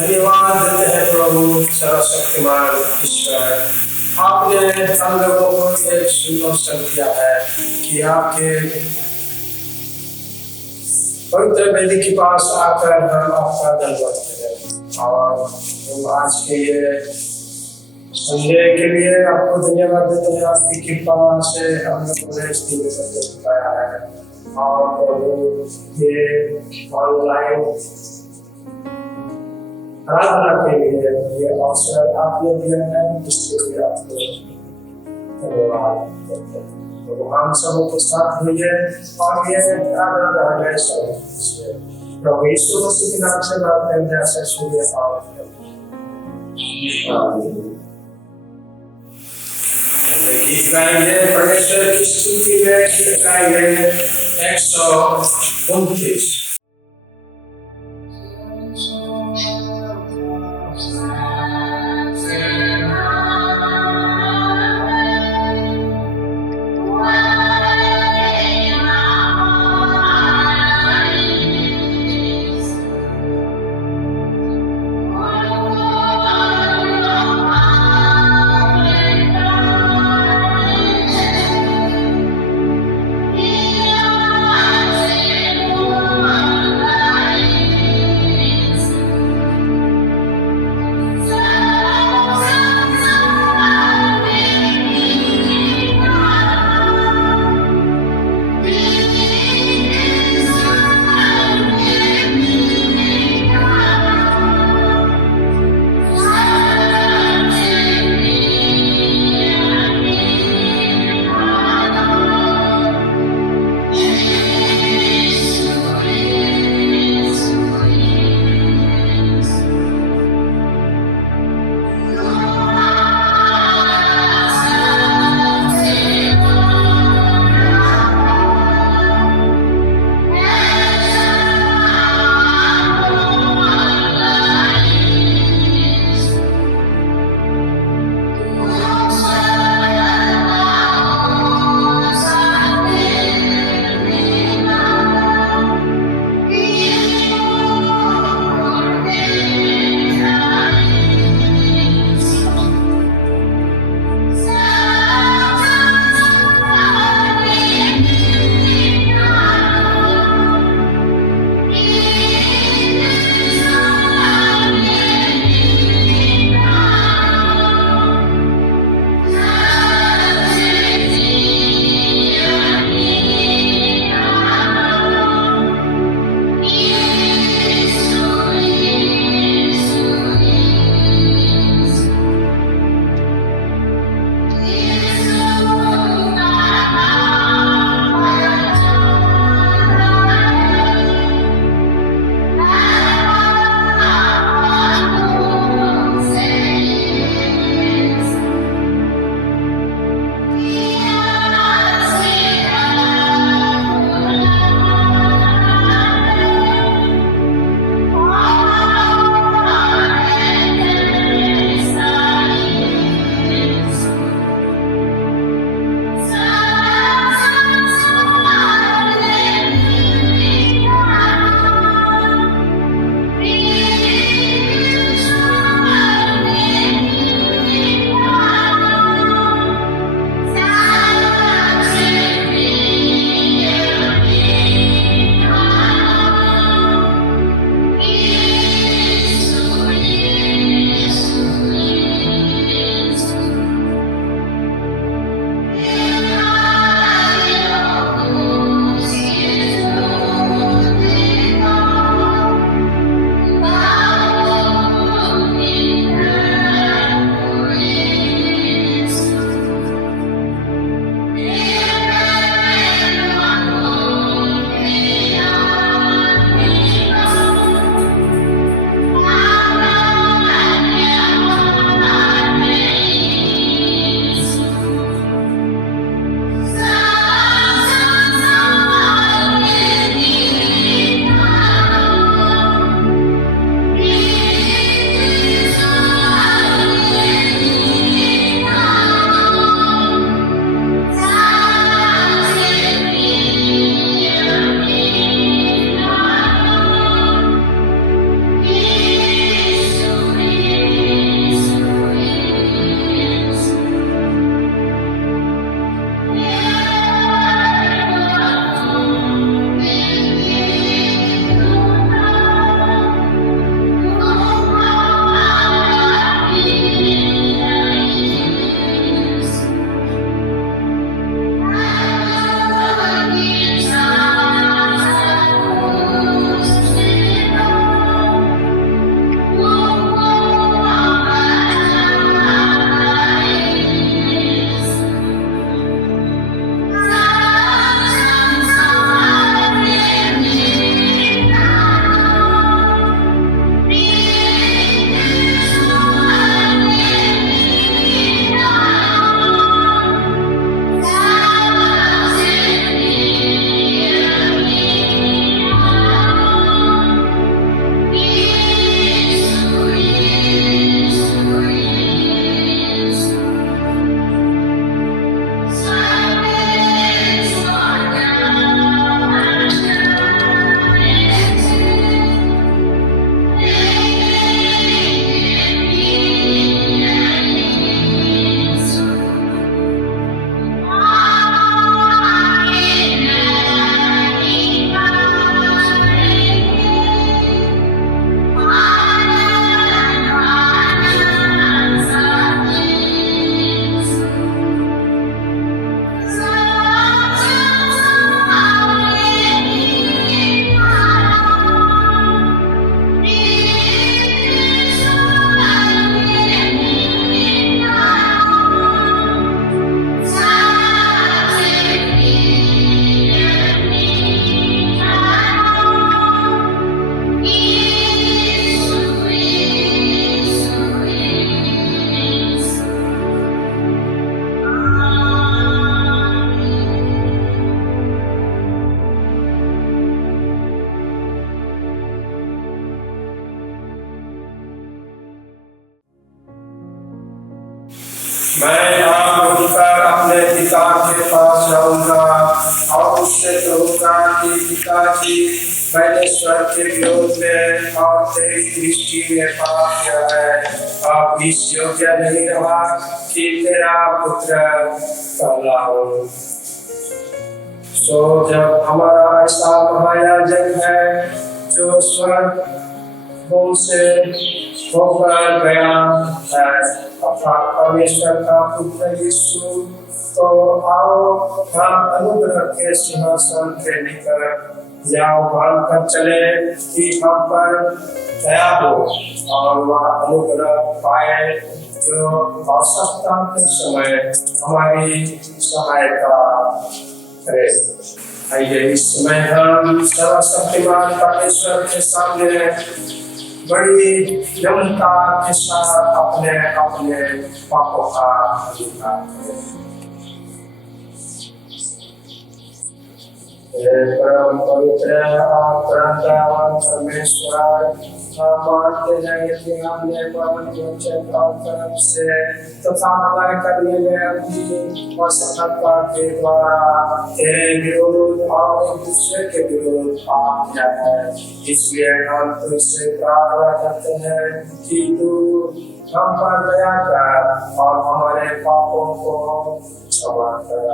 धन्यवाद देते हैं प्रभु सर्वशक्तिमान ईश्वर। आपने हम लोगों को एक शुभ अवसर दिया है कि आपके पवित्र वेदी के पास आकर हम आपका धन्यवाद करें। और हम आज के ये संडे के लिए आपको धन्यवाद देते हैं। आपकी कृपा से हम लोगों ने इस दिन को देख पाया है। और प्रभु ये ऑनलाइन आराधना के लिए ये अवसर आपने दिया है, जिसके लिए आपको धन्यवाद देते हैं। तो हम सबों के साथ हुए और ये आराधना है सब प्रभु यीशु मसीह के नाम से बात करते हैं। जैसे सूर्य गीत गाएंगे परमेश्वर की स्तुति में। गीत गाएंगे 129। मैं आप उठकर अपने पिता के पास जाऊंगा और उससे कहूंगा कि पिताजी, मैंने स्वर्ग के विरोध में और तेरी दृष्टि में पाप किया है, अब इस योग्य नहीं रहा कि तेरा पुत्र कहलाऊं। सो जब हमारा ऐसा महायाजक है जो स्वर्ग से होकर गया है, अर्थात परमेश्वर का पुत्र यीशु, तो आओ हम अनुग्रह के सिंहासन के निकट जाओ भाग कर चले कि हम पर दया हो और वह अनुग्रह पाए जो आवश्यकता के समय हमारी सहायता करे। आइए इस समय हम सर्वशक्तिमान परमेश्वर के सामने बड़ी नम्रता के साथ अपने अपने पापों का अधिकार करें। परम पवित्र और परम परमेश्वर, हम मानते हैं कि हमने पवन वचन और कर्म से तथा हमारे करने में अपनी असफलता के द्वारा तेरे विरोध और एक दूसरे के विरोध पाप किया है। इसलिए हम तुझसे प्रार्थना करते हैं कि तू हम पर दया कर और हमारे पापों को क्षमा कर।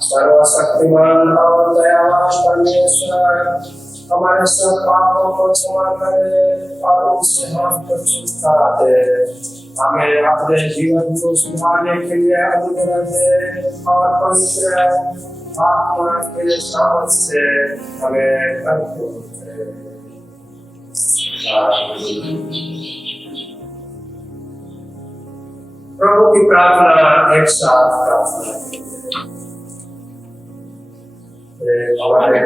सर्वशक्तिमान और दयावान परमेश्वर, हमारे सब पापों को क्षमा करे और उनसे हमको छुटकारा दे। हमें अपने जीवन को सुधारने के लिए अनुग्रह दे और पवित्र आत्मा के सामर्थ से हमें भरपूर करे। प्रभु की प्रार्थना एक साथ प्रार्थना हमारे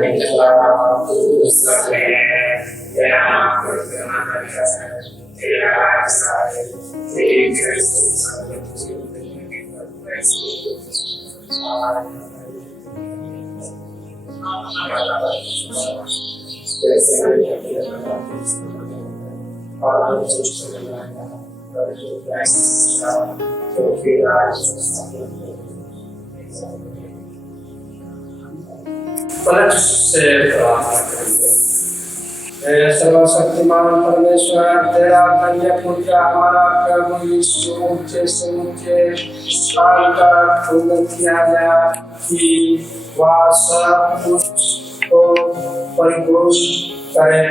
पलट से प्रार्थना करेंगे। सर्वशक्तिमान परमेश्वर, तेरा धन्य पुत्र हमारा प्रभु यीशु ऊंचे से ऊंचे स्थान पर उन्नत किया गया कि वह सब कुछ को परिपूर्ण करे,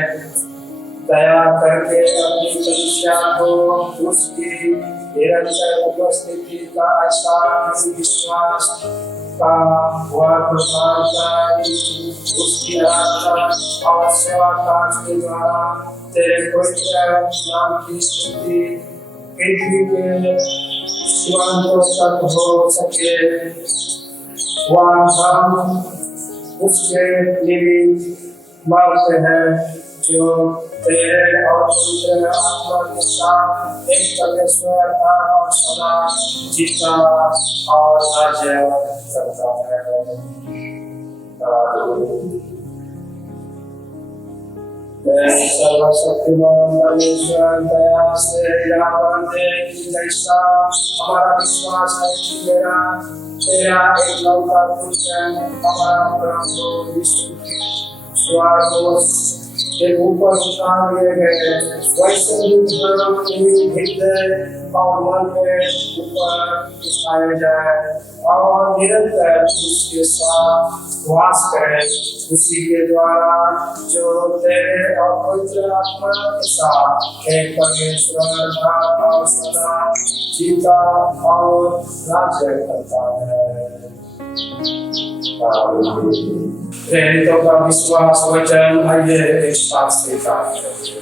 दया करके अपनी कलीसिया को उसकी निरंतर उपस्थिति का ऐसा विश्वास का वह प्रदान कर उसकी आराधना और सेवा कार्य के द्वारा तेरे पवित्र नाम की स्तुति पृथ्वी के सीमांतों तक हो सके। वह हम उसके लिए मांगते हैं जो तेरे और पवित्र आत्मा के साथ एक परमेश्वर और सदा जीता और राज्य करता है। सर्वशक्तिमान परमेश्वर, दया से याद दे कि जैसा हमारा विश्वास है कि तेरा एक लौटा पुत्र हमारा प्रभु यीशु स्वर्ग के ऊपर उतार लिए गए, वैसे ही हृदय और मन के ऊपर उठाए जाए और निरंतर उसके साथ वास करें। उसी के द्वारा जो तेरे और पवित्र आत्मा के साथ एक परमेश्वर और सदा जीता और राज्य करता है। प्रेरितों का विश्वास वचन, आइए एक साथ स्वीकार करें।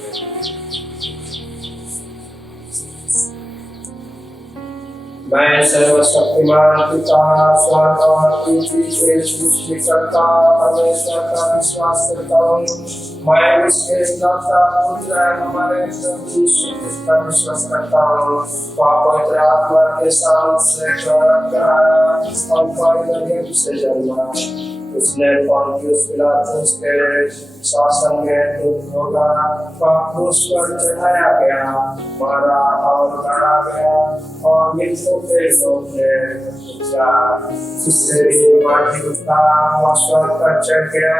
मैं सर्वशक्तिमान पिता स्वर्ग और पृथ्वी के सृष्टिकर्ता परमेश्वर का विश्वास करता हूँ। मैं उसके इकलौता पुत्र हमारे प्रभु यीशु क्रिस्त का विश्वास करता हूँ। वह पवित्र आत्मा के साथ से कराया और पवित्र से जन्मा उसने पॉन्टियस पिलातुस के शासन में दुख होगा, वह क्रूस पर चढ़ाया गया, मारा और गाड़ा गया और मृत्यु के लोक में उतरा। जिससे भी माटी उठा वह स्वर्ग पर चढ़ गया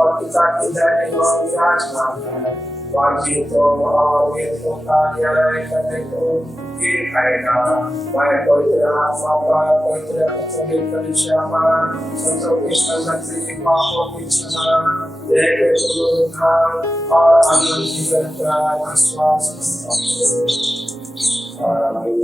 और पिता की दाहिनी ओर विराजमान है। बाकी तो और वेदों का न्याय करने को फिर आएगा। मैं पवित्र आत्मा पर, पवित्र कैथोलिक कलीसिया पर, संतों की संगति, पापों की क्षमा, देह के पुनरुत्थान और अनंत जीवन पर विश्वास करता हूँ। आमीन।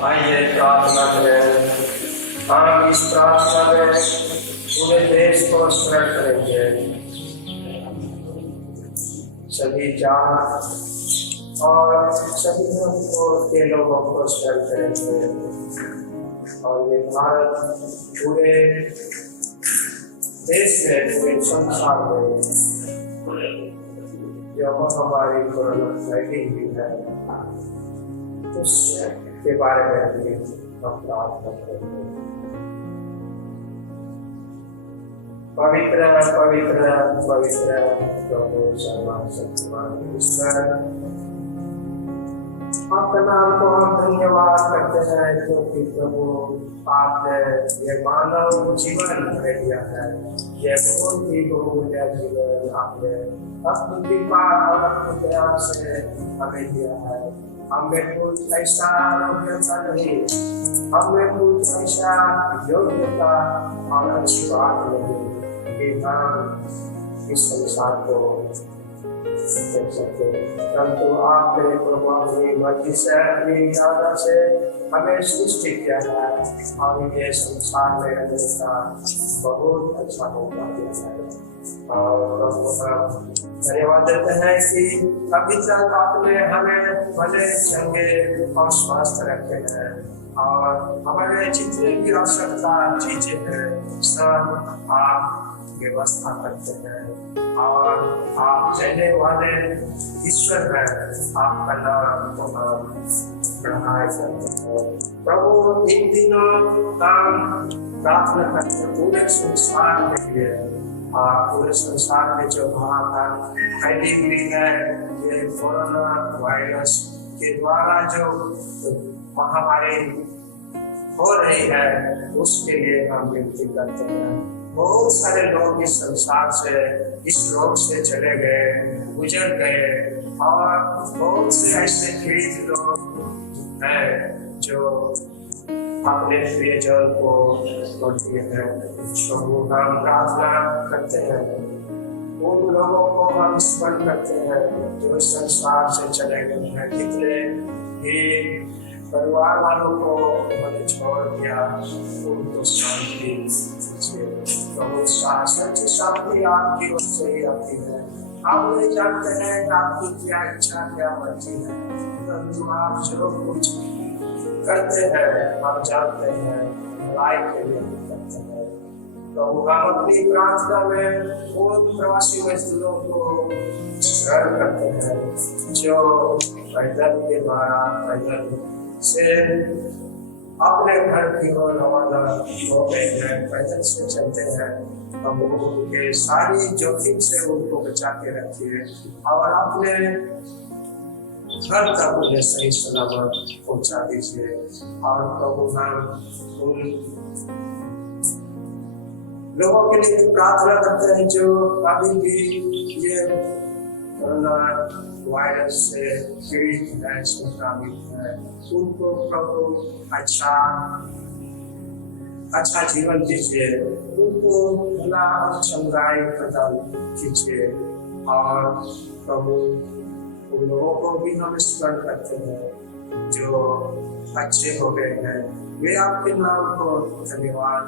आइए प्रार्थना करें। हम इस प्रार्थना में पूरे देश को स्मरण करेंगे। सभी जात और सभी के लोगों को स्वर्ग करेंगे। और ये भारत पूरे देश में, पूरे संसार में जो महामारी कोरोना फैली हुई है उसके बारे में भी हम प्रार्थना करेंगे। पवित्र पवित्र पवित्र प्रभु सर्वशक्तिमान ईश्वर, आपका नाम को हम धन्यवाद करते हैं क्योंकि प्रभु आपने ये मानव जीवन हमें दिया है। ये बहुत ही बहुमूल्य जीवन आपने अपनी कृपा और अपनी दया से हमें दिया है। हमें कुछ ऐसा योग्यता नहीं, हमें कुछ ऐसा योग्यता और अच्छी बात नहीं कि हम इस संसार को देख सकते, परंतु आपने प्रभु अपनी मर्जी से, अपनी इरादा से हमें सृष्टि किया है और ये संसार में रहने का बहुत अच्छा मौका दिया है। और प्रभु हम धन्यवाद देते हैं कि अभी तक आपने हमें भले चंगे और स्वस्थ रखे हैं और हमारे जितने भी आवश्यकता चीजें हैं सब आप व्यवस्था करते हैं और आप देने वाले ईश्वर हैं। आपका नाम को हम बढ़ाए करते हैं। प्रभु इन दिनों हम प्रार्थना करते हैं पूरे संसार के लिए, पूरे संसार में जो महामारी फैली हुई है, ये कोरोना वायरस के द्वारा जो महामारी हो रही है उसके लिए हम विनती करते हैं। बहुत सारे लोग इस संसार से, इस रोग से चले गए, गुजर गए और बहुत से ऐसे पीड़ित लोग हैं जो अपने प्रियजन को छोड़ दिए हैं। प्रभु हम प्रार्थना करते हैं उन लोगों को हम स्मरण करते हैं जो इस संसार से चले गए हैं। जितने भी परिवार वालों को उन्होंने छोड़ दिया उनको शांति दीजिए। प्रभु सच्ची शांति आपकी ओर से ही आती है। आप नहीं जानते हैं कि आपकी क्या इच्छा क्या मर्जी है, परंतु आप जो कुछ करते हैं आप जानते हैं भलाई के लिए करते हैं। प्रभु हम अपनी प्रार्थना में उन प्रवासी मजदूरों को स्मरण करते हैं जो पैदल के द्वारा पैदल से अपने घर की ओर रवाना हो गए हैं, पैदल से चलते हैं। प्रभु के सारी जोखिम से उनको बचा के रखिए और अपने घर तक उन्हें सही सलामत पहुंचा दीजिए। और प्रभु हम उन लोगों के लिए प्रार्थना करते हैं जो अभी भी ये कोरोना वायरस से पीड़ित है, संक्रमित है। उनको प्रभु अच्छा जीवन दीजिए, उनको भला और चंगाई प्रदान कीजिए। और प्रभु उन लोगों को भी हम स्मरण करते हैं जो अच्छे हो गए हैं, वे आपके नाम को धन्यवाद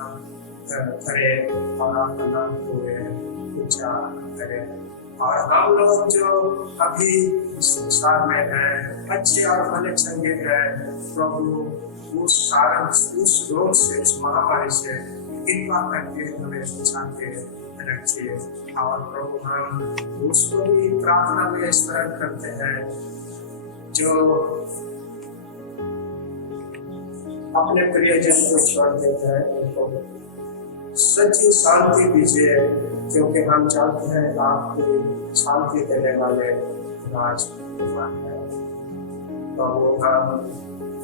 करें और आपका नाम को ऊंचा करें। और हम लोग जो अभी संसार में हैं, अच्छे और भले चंगे हैं, प्रभु उस कारण उस रोग से, उस महामारी से कृपा करके हमें बचा के रखिए। और प्रभु हम उसको भी प्रार्थना में स्मरण करते हैं जो अपने प्रियजन को छोड़ देते हैं, उनको सच्ची शांति दीजिए क्योंकि हम जानते हैं आपकी शांति देने वाले राजकुमार हैं। प्रभु हम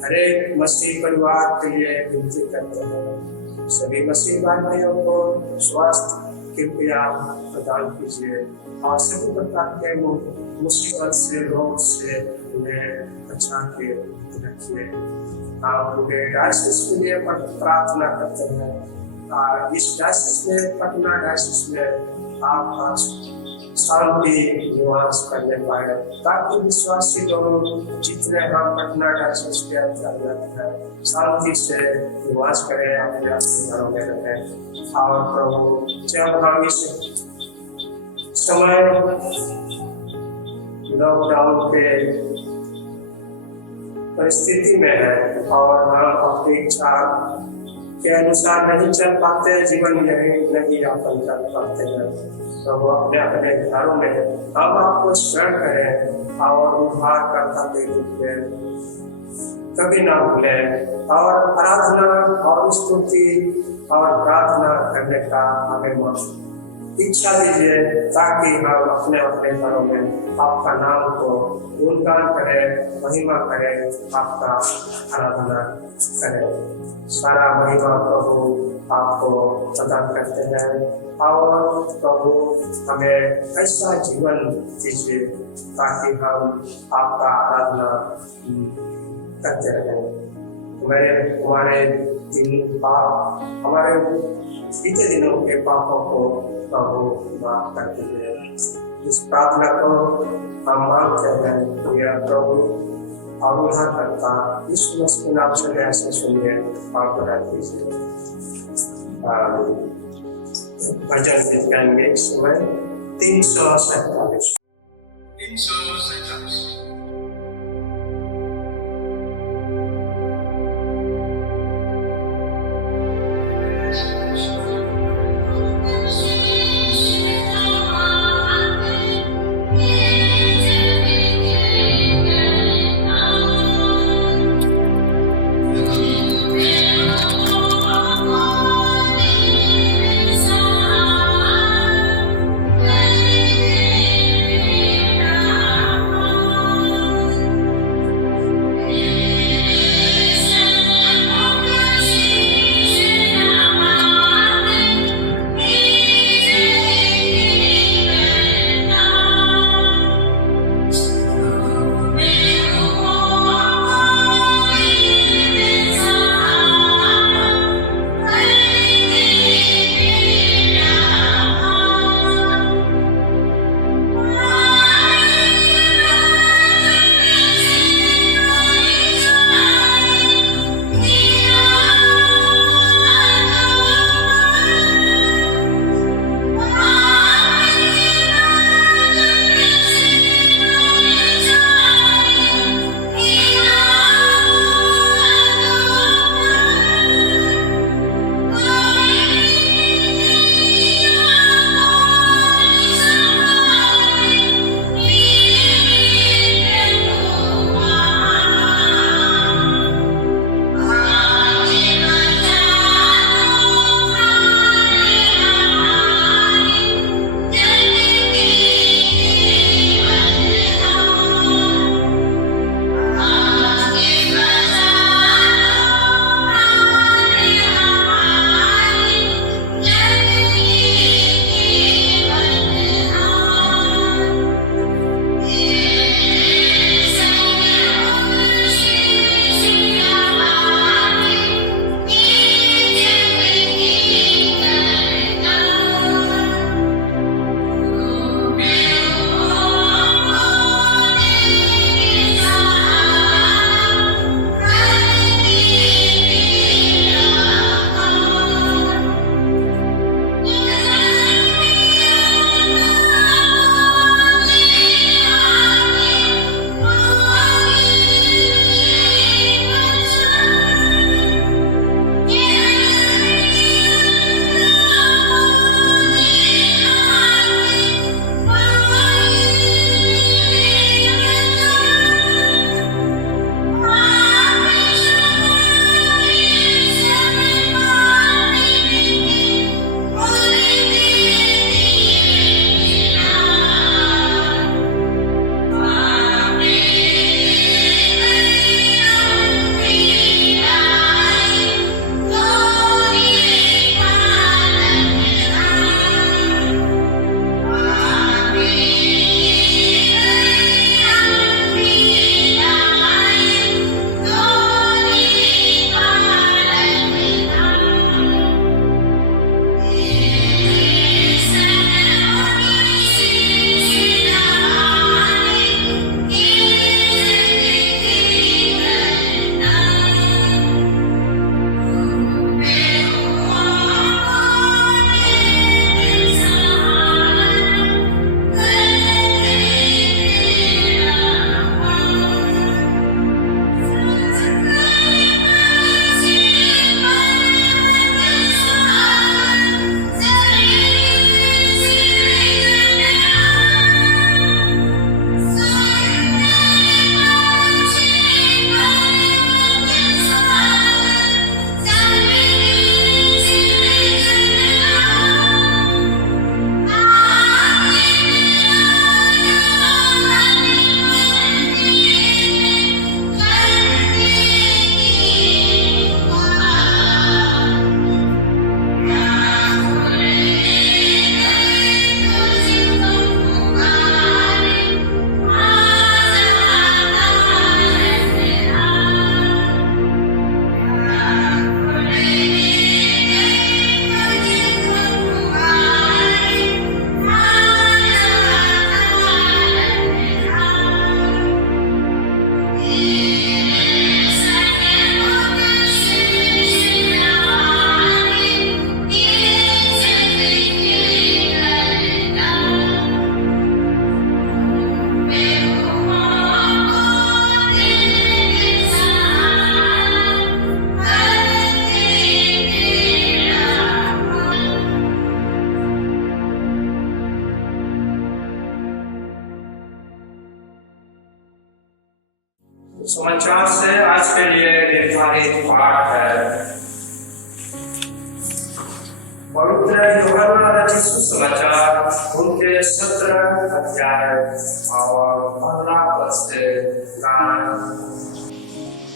हर एक मसीह परिवार के लिए विनती करते हैं, सभी मसीह भाइयों को स्वास्थ्य कृपया प्रदान कीजिए और सभी प्रकार के मुसीबत से, रोग से उन्हें बचा के रखिए। आप पूरे डायसिस के लिए प्रार्थना करते हैं। इस डायसिस में, पटना डायसिस में आप शांति निवास करने पाए ताकि विश्वासी लोग जितने हम पटना डायसिस के अंतर्गत हैं शांति से निवास करें, अपने घरों में रहें। और प्रभु जब हम इस समय लॉकडाउन के परिस्थिति में है और हम अपनी इच्छा के अनुसार नहीं चल पाते, जीवन नहीं यापन कर पाते हैं, तो वो अपने अपने घरों में अब आपको स्मरण करें और उद्धार करता के रूप में कभी ना भूलें और आराधना और स्तुति और प्रार्थना करने का हमें इच्छा दीजिए, ताकि हम अपने अपने घरों में आपका नाम को गुणगान करें, महिमा करें, आपका आराधना करें। सारा महिमा प्रभु आपको प्रदान करते हैं और प्रभु हमें ऐसा जीवन दीजिए ताकि हम आपका आराधना करते रहें। हमारे हमारे बीते दिनों के पापों को प्रभु माफ कर दीजिए। इस प्रार्थना को हम मांगते हैं, यह प्रभु और उद्धारकर्ता यीशु मसीह के नाम से ऐसे सुनिए और बना दीजिए। भजन गीत गाएंगे इस समय 347। Thank you. समाचार से आज के लिए निर्धारित पाठ है पवित्र यूहन्ना रचित सुसमाचार उनके 17 अध्याय और 15 पद से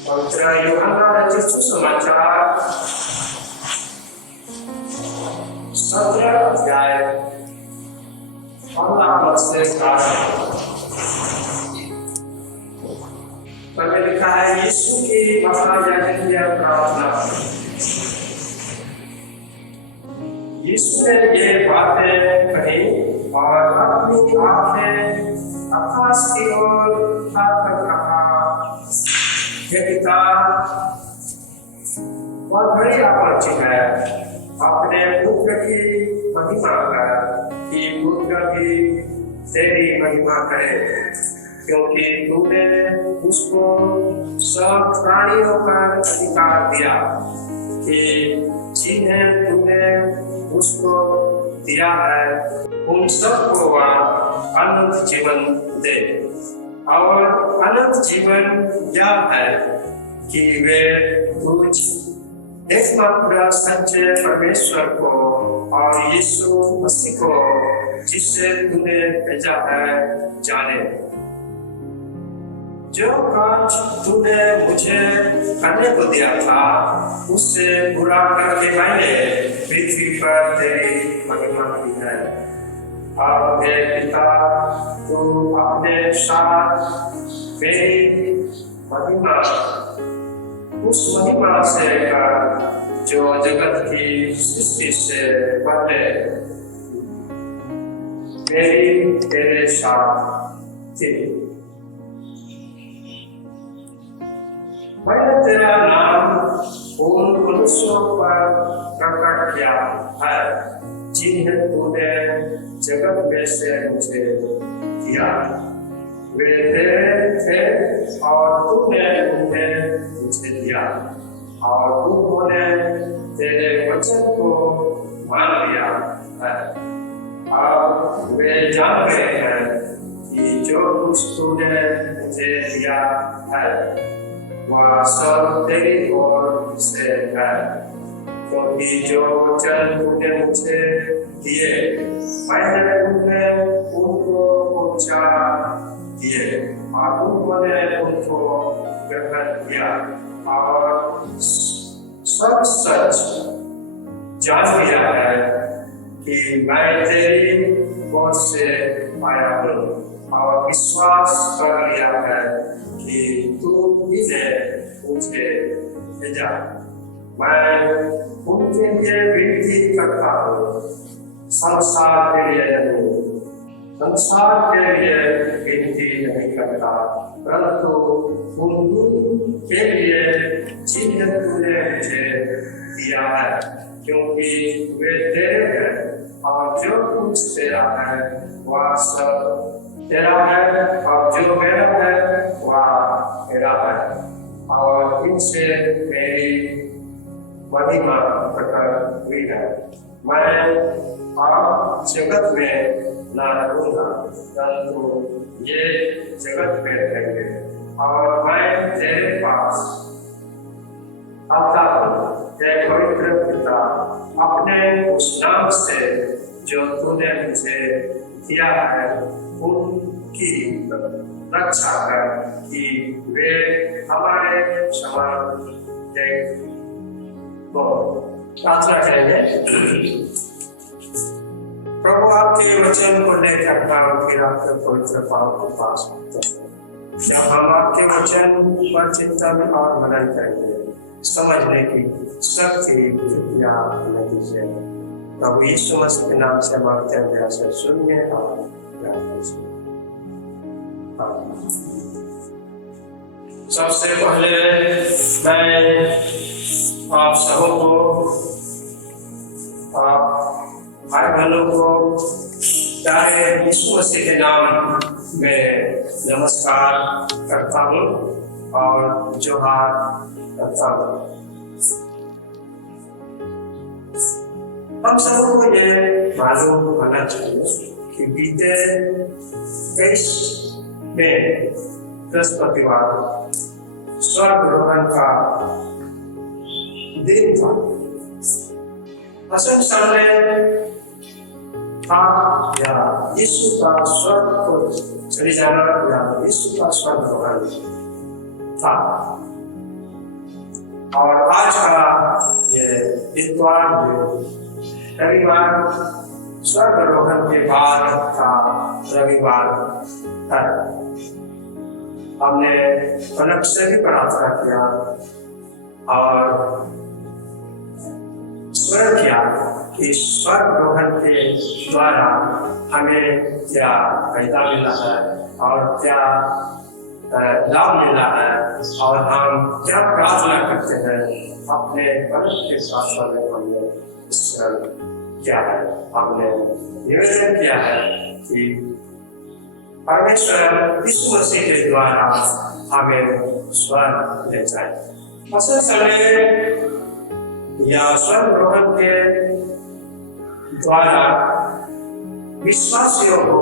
पवित्र यूहन्ना रचित सुसमाचार 17 अध्याय 15 पद से पहले लिखा है यीशु की महायाजकीय प्रार्थना। यीशु ने ये बातें कही और अपनी आंखें आकाश की ओर उठाकर कहा, हे पिता, बहुत बड़ी आपत्ति है अपने पुत्र की महिमा कर कि पुत्र भी तेरी महिमा करे, क्योंकि तूने उसको सब प्राणियों पर अधिकार दिया कि जिन्हें तूने उसको दिया है उन सबको वह अनंत जीवन दे। और अनंत जीवन यह है कि वे तुझ एकमात्र सच्चे परमेश्वर को और यीशु मसीह को जिससे तूने भेजा है जाने। जो काज तूने मुझे करने को दिया था उससे पूरा करके मैंने पृथ्वी पर तेरी महिमा की है। अब हे पिता, तू अपने साथ मेरी महिमा उस महिमा से कर जो जगत की सृष्टि से पहले मेरी तेरे साथ थी। मैंने तेरा नाम उन मनुष्यों पर प्रकट किया है जिन्हें तूने जगत में से मुझे दिया। वे तेरे थे और तूने उन्हें मुझे दिया और उन्होंने तेरे वचन को मान लिया है। अब वे जान गए हैं कि जो कुछ तूने मुझे दिया है वह सब तेरी ओर से है, क्योंकि जो वचन तूने मुझे दिए मैंने उन्हें उनको पहुंचा दिए और उन्होंने उनको ग्रहण किया और सब सच जान लिया है कि मैं तेरी ओर से आया हूँ और विश्वास कर लिया है कि तू ही ने मुझे भेजा। मैं उनके लिए विनती करता हूँ, संसार के लिए नहीं, संसार के लिए विनती नहीं करता, परंतु उनके लिए जिन्हें तूने मुझे दिया है, क्योंकि वे तेरे हैं और जो कुछ तेरा है वह सब तेरा है और जो मेरा है वह मेरा है और इनसे मेरी महिमा प्रकट हुई है। मैं आप जगत में न रहूंगा, परंतु ये जगत में रहेंगे और मैं तेरे पास आता हूँ। हे पवित्र पिता, अपने उस नाम से जो तूने मुझे दिया है उनकी रक्षा कर कि वे हमारे समान देख। प्रार्थना करेंगे। प्रभु, आपके वचन को लेकर फिर आपके पवित्र पाप के पास आते हैं। जब हम आपके वचन पर चिंतन और मनन करेंगे, समझने की शक्ति या नहीं से प्रभु यीशु मसीह के नाम से मांगते हैं, से सुनिए और सबसे पहले मैं आप सबको, आप भाई बहनों को प्यारे यीशु मसीह के नाम में नमस्कार करता हूँ और जोहार करता हूँ। हम सबको ये मालूम होना चाहिए कि बीते 23 में बृहस्पतिवार स्वर्गारोहण का दिन था। असल समय था या यीशु का स्वर्ग को चले जाना या यीशु का स्वर्गारोहण था। और आज का ये इतवार रविवार स्वर्गारोहण के बाद का रविवार है। हमने अलग से भी प्रार्थना किया और स्मरण किया कि स्वर्गारोहण के द्वारा हमें क्या फायदा मिला है और क्या लाभ मिला है और हम क्या प्रार्थना करते हैं अपने परम के साथ में। हमने क्या है, हमने निवेदन किया है कि परमेश्वर यीशु मसीह के द्वारा हमें स्वर्ग ले जाए। असल समय या स्वर्गारोहण के द्वारा विश्वासियों को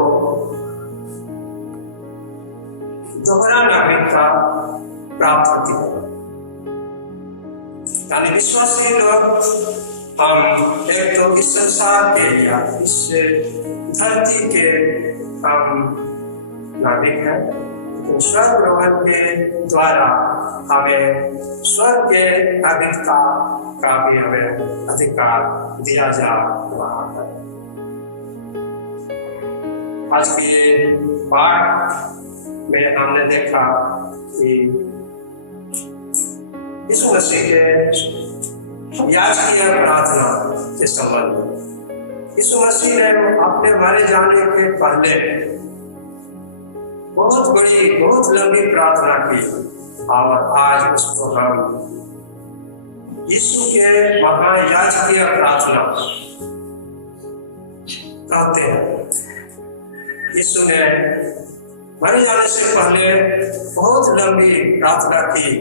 दोहरा नागरिकता प्राप्त होती है। यानी विश्वासी लोग हम एक तो इस संसार के या इस धरती के हम नागरिक हैं, तो स्वर्गारोहण के द्वारा हमें स्वर्ग के नागरिकता का भी हमें अधिकार दिया जा रहा है। आज के पाठ में हमने देखा कि यीशु मसीह के याजकीय प्रार्थना के संबंध में यीशु मसीह ने अपने मारे जाने के पहले बहुत बड़ी बहुत लंबी प्रार्थना की और आज उसको हम यीशु के महायाजकीय प्रार्थना कहते हैं। यीशु ने मरे जाने से पहले बहुत लंबी प्रार्थना की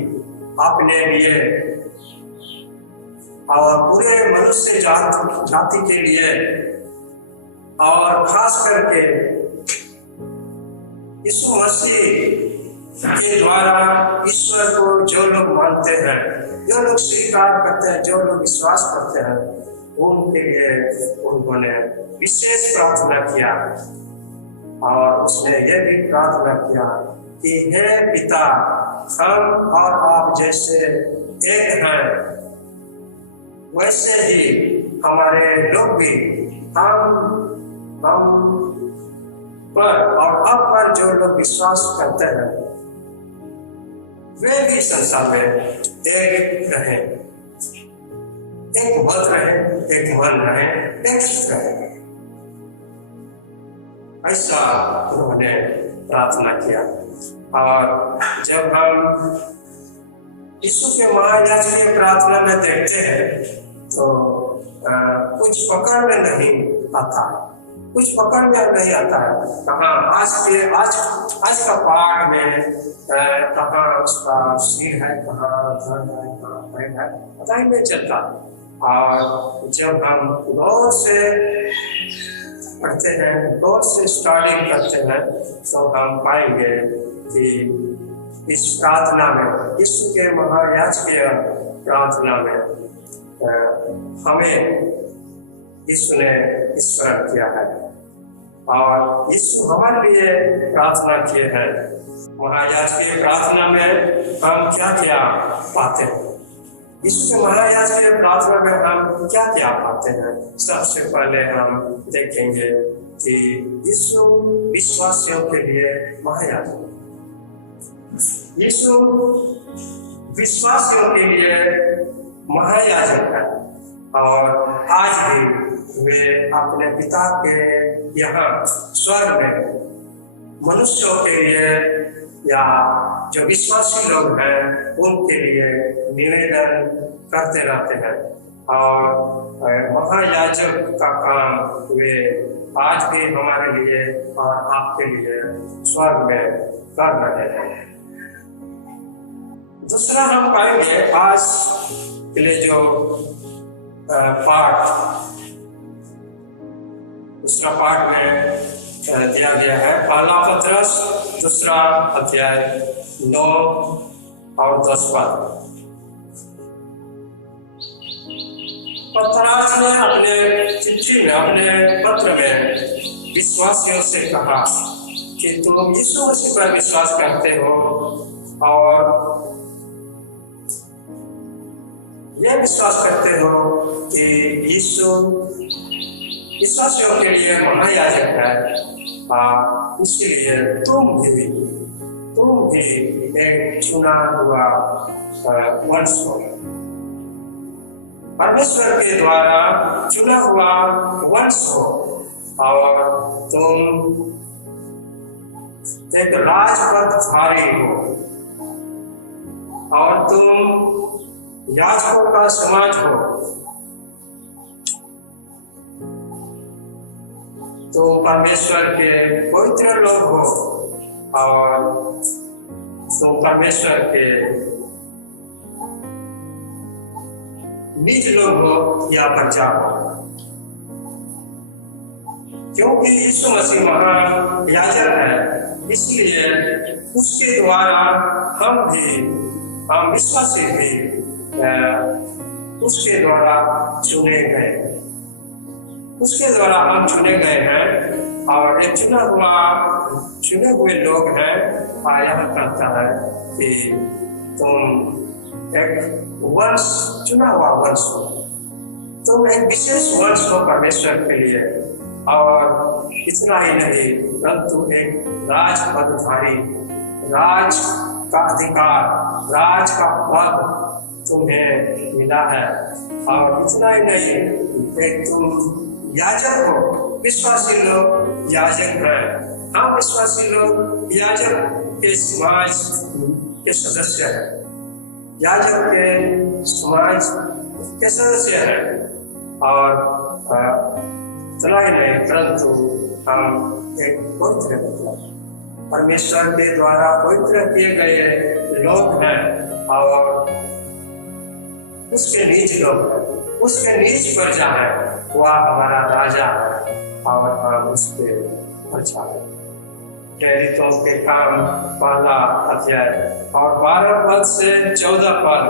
अपने लिए और पूरे मनुष्य जाति के लिए और खास करके यीशु मसीह के द्वारा ईश्वर को जो लोग मानते हैं, जो लोग स्वीकार करते हैं, जो लोग विश्वास करते हैं, उनके लिए उन्होंने विशेष प्रार्थना किया। और उसने यह भी प्रार्थना किया कि हे पिता, हम और आप जैसे एक हैं, वैसे ही हमारे लोग भी हम पर और आप पर जो लोग विश्वास करते हैं वे भी संसार में एक रहे, एक मत रहे, एक मन रहे, एक सुख रहे। ऐसा उन्होंने प्रार्थना किया। और जब हम यीशु के महायाजकीय प्रार्थना में देखते हैं तो कुछ पकड़ में नहीं आता, कुछ पकड़ में नहीं आता है। कहाँ आज का पाठ में कहाँ उसका सिर है, कहाँ धन है, कहाँ पैर है, पता ही नहीं चलता। और जब हम गौर से पढ़ते हैं, गौर से स्टार्टिंग करते हैं, तो हम पाएंगे कि इस प्रार्थना में, यीशु के महायाजकीय प्रार्थना में हमें यीशु ने स्मरण किया है और यीशु हमारे लिए प्रार्थना किए हैं। महायाजकीय प्रार्थना में हम क्या क्या पाते हैं? यीशु के महायाजकीय प्रार्थना में हम क्या क्या पाते हैं? सबसे पहले हम देखेंगे कि यीशु विश्वासियों के लिए महायाजक, यीशु विश्वासियों के लिए महायाजक है। और आज भी वे अपने पिता के यहाँ स्वर्ग में मनुष्यों के लिए या जो विश्वासी लोग हैं उनके लिए निवेदन करते रहते हैं। और महायाजक का काम वे आज भी हमारे लिए और आपके लिए स्वर्ग में कर रहे हैं। दूसरा हम पाएंगे आज के लिए जो पाठ, दूसरा पाठ में दिया गया है पहला पत्रस 2 अध्याय 9 और 10 पद। पतरस ने अपने चिट्ठी में, अपने पत्र में विश्वासियों से कहा कि तुम यीशु मसीह पर विश्वास करते हो और यह विश्वास करते हो कि यीशु विश्वासियों के लिए महायाजक है, इसलिए तुम भी एक चुना हुआ वंश हो, परमेश्वर के द्वारा चुना हुआ वंश हो, और तुम एक राजपदधारी हो, और तुम याजकों का समाज हो। तो परमेश्वर के पवित्र लोग हो, और तो परमेश्वर के निज लोग हो या बच्चा हो, क्योंकि यीशु मसीह महायाजक है, इसलिए उसके द्वारा हम विश्वासी भी उसके द्वारा चुने गए, उसके द्वारा हम चुने गए हैं, और एक चुने हुए लोग हैं। यह कहता है कि तुम एक वंश, चुना हुआ वंश हो, तुम एक विशेष वंश हो परमेश्वर के लिए, और इतना ही नहीं परंतु एक राजपदधारी, राज का अधिकार, राज का पद तुम्हें मिला है। और इतना ही नहीं, एक तुम याजक हो, विश्वासी लोग याजक हैं। हम विश्वासी लोग याजक के समाज के सदस्य हैं, याजक के समाज के सदस्य हैं, और इतना ही नहीं परंतु हम एक पवित्र परमेश्वर के द्वारा पवित्र किए गए लोग हैं, और उसके नीच लोग हैं, उसके नीच प्रजा है, वह हमारा राजा है, और हम उसके प्रजा है। प्रेरितों के काम 1 अध्याय और 12 पद से 14 पद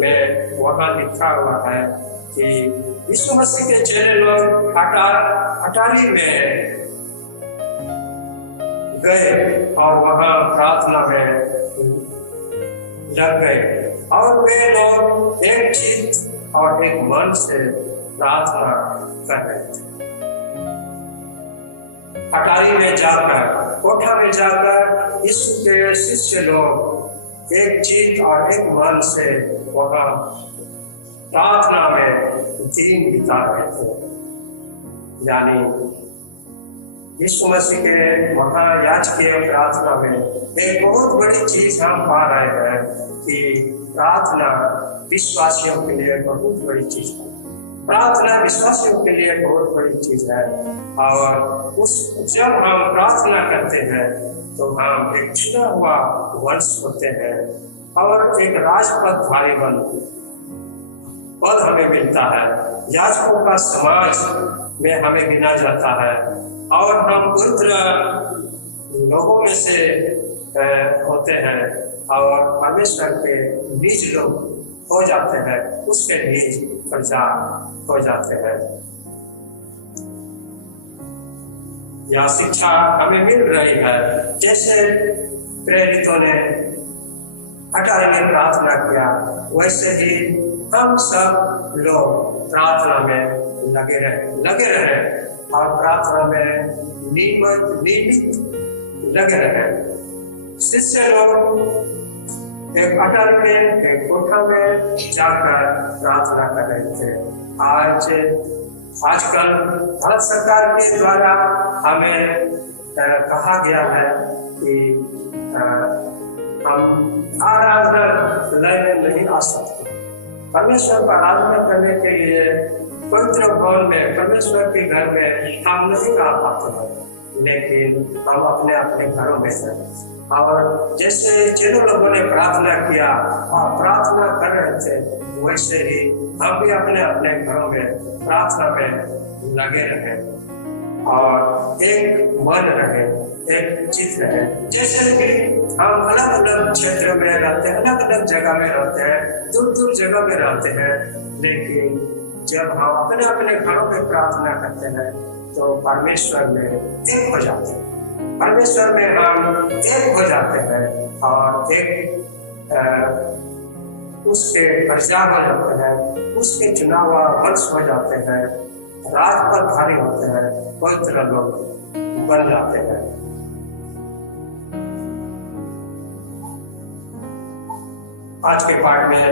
में वहाँ लिखा हुआ है कि यीशु मसीह के चेले लोग अटारी में गए और वहाँ प्रार्थना में लग गए, और वे लोग एक चित्त और एक मन से प्रार्थना कर रहे थे। अटारी में जाकर, कोठा में जाकर यीशु के शिष्य लोग एक चित्त और एक मन से वहाँ प्रार्थना में दिन बिता रहे थे। यानी यीशु मसीह के महायाजकीय प्रार्थना में एक बहुत बड़ी चीज हम पा रहे हैं कि प्रार्थना विश्वासियों के लिए बहुत बड़ी चीज है। प्रार्थना विश्वासियों के लिए बहुत बड़ी चीज है, और जब हम प्रार्थना करते हैं तो हम एक चुना हुआ वंश होते हैं, और एक राजपदधारी पद हमें मिलता है, याजकों का समाज में हमें गिना जाता है, और हम पवित्र लोगों में से होते हैं, और परमेश्वर के निज लोग हो जाते हैं, उसके निज प्रजा हो जाते हैं। यह शिक्षा हमें मिल रही है, जैसे प्रेरितों ने अटारी में प्रार्थना किया, वैसे ही हम सब लोग प्रार्थना में लगे रहे और प्रार्थना में नियमित लगे रहे। शिष्य लोग एक अटारी में, एक कोठा में जाकर प्रार्थना कर रहे थे। आजकल भारत सरकार के द्वारा हमें कहा गया है कि हम आराधनालय में नहीं आ सकते। परमेश्वर का आराधना करने के लिए पवित्र भवन में, परमेश्वर के घर में हम नहीं आ पाते हैं, लेकिन हम अपने अपने घरों में हैं। और जैसे जिन लोगों ने प्रार्थना किया और प्रार्थना कर रहे थे, वैसे ही हम भी अपने अपने घरों में प्रार्थना में लगे रहे। और एक मन रहे, एक चित रहे। जैसे कि हम अलग अलग क्षेत्र में रहते हैं, अलग अलग जगह में रहते हैं, दूर दूर जगह में रहते हैं, लेकिन जब हम अपने अपने घरों में प्रार्थना करते हैं तो परमेश्वर में एक हो जाते हैं। परमेश्वर में हम एक हो जाते हैं और एक उसके प्रजा हो जाते हैं, उसके चुनाव वंश हो जाते हैं, राज पर भारी होते हैं, पवित्र लोग बन जाते हैं। आज के पाठ में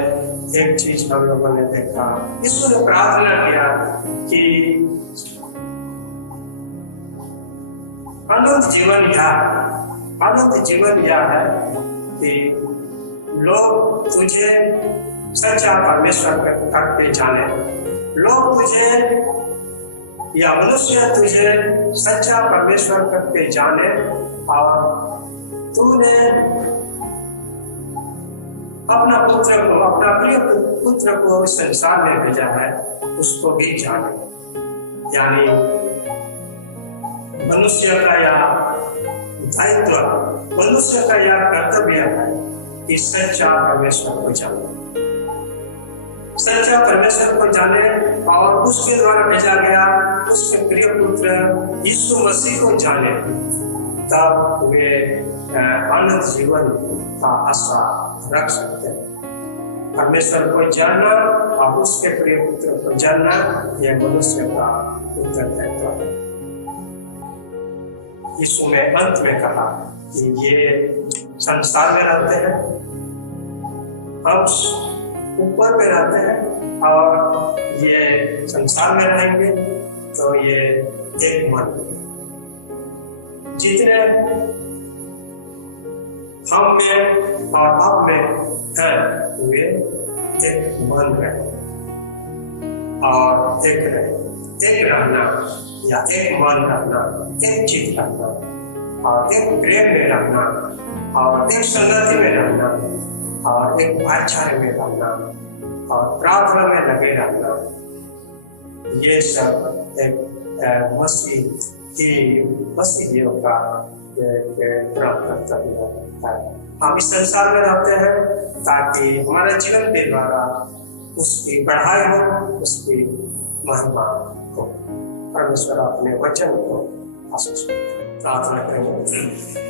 एक चीज हम लोगों ने देखा, यीशु ने प्रार्थना किया कि अनंत जीवन यह है कि लोग तुझे सच्चा परमेश्वर करके जाने, लोग तुझे या मनुष्य तुझे सच्चा परमेश्वर करके जाने और तूने अपना पुत्र को, अपना प्रिय पुत्र को संसार में भेजा है, उसको भी जाने। यानी मनुष्य का यह दायित्व, मनुष्य का यह कर्तव्य है कि सच्चा परमेश्वर को जाने, सच्चा परमेश्वर को जाने और उसके द्वारा भेजा गया उसके प्रिय पुत्र यीशु मसीह को जाने। तब वे अनंत जीवन का आशा रख सकते हैं। परमेश्वर को जानना और उसके प्रिय पुत्र को जानना, यह मनुष्य का उत्तरदायित्व है। यीशु ने अंत में कहा कि ये संसार में रहते हैं, अब ऊपर में रहते हैं और ये संसार में रहेंगे, तो ये एक मन, जितने हम में और आप में है वे एक मन रहे और एक रहे, एक रहना या एक मन रहना, एक चित रहना और एक प्रेम में रहना और एक संगति में रहना और एक भाईचारे में रहना और प्रार्थना में लगे रहना, ये सब एक मसीहियों का कर्तव्य है। हम इस संसार में रहते हैं ताकि हमारे जीवन के द्वारा उसकी बढ़ाई हो, उसकी महिमा हो। परमेश्वर अपने वचन को आशीष प्रार्थना करेंगे।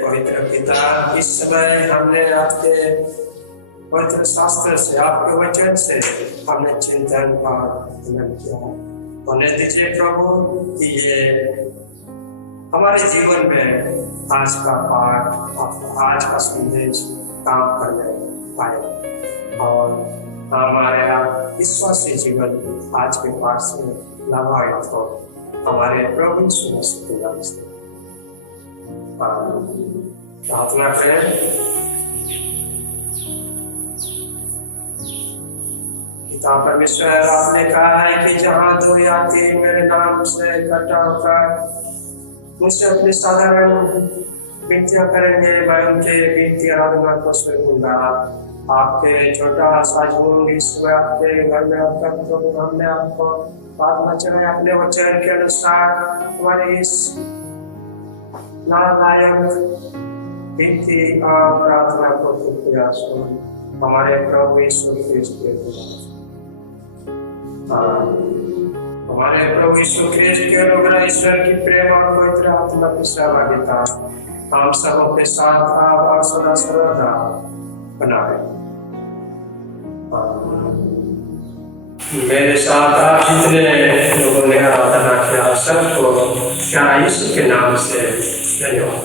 पवित्र पिता, इस समय हमने आपके पवित्र शास्त्र से, आपके वचन से हमने चिंतन और अध्ययन किया। होने दीजिए प्रभु कि ये हमारे जीवन में आज का पाठ, आज का संदेश काम करने पाए और हमारे विश्वासी जीवन आज के पाठ से लाभान्वित हो। हमारे प्रभु यीशु मसीह के नाम से प्रार्थना करें। पिता परमेश्वर, आपने कहा है कि जहाँ दो या तीन मेरे नाम से इकट्ठा होकर मुझसे अपनी साधारण विनतियां करेंगे, मैं उनके विनती आराधना को सुनूंगा। आपके छोटा साझून इसमें आपके घर में आपका तो हमने आपको प्रार्थना चले अपने वचन के अनुसार हमारी इस नालायक विनती और प्रार्थना को कृपया सुन। हमारे प्रभु यीशु ख्रिस्त के हमारे प्रभु यीशु ख्रिस्त के अनुग्रह, ईश्वर की प्रेम और पवित्र आत्मा की सहभागिता हम सबों के साथ आप और सदा सर्वदा बनाए। मेरे साथ आप जितने लोगों ने आराधना किया सबको क्या यीशु के नाम से धन्यवाद।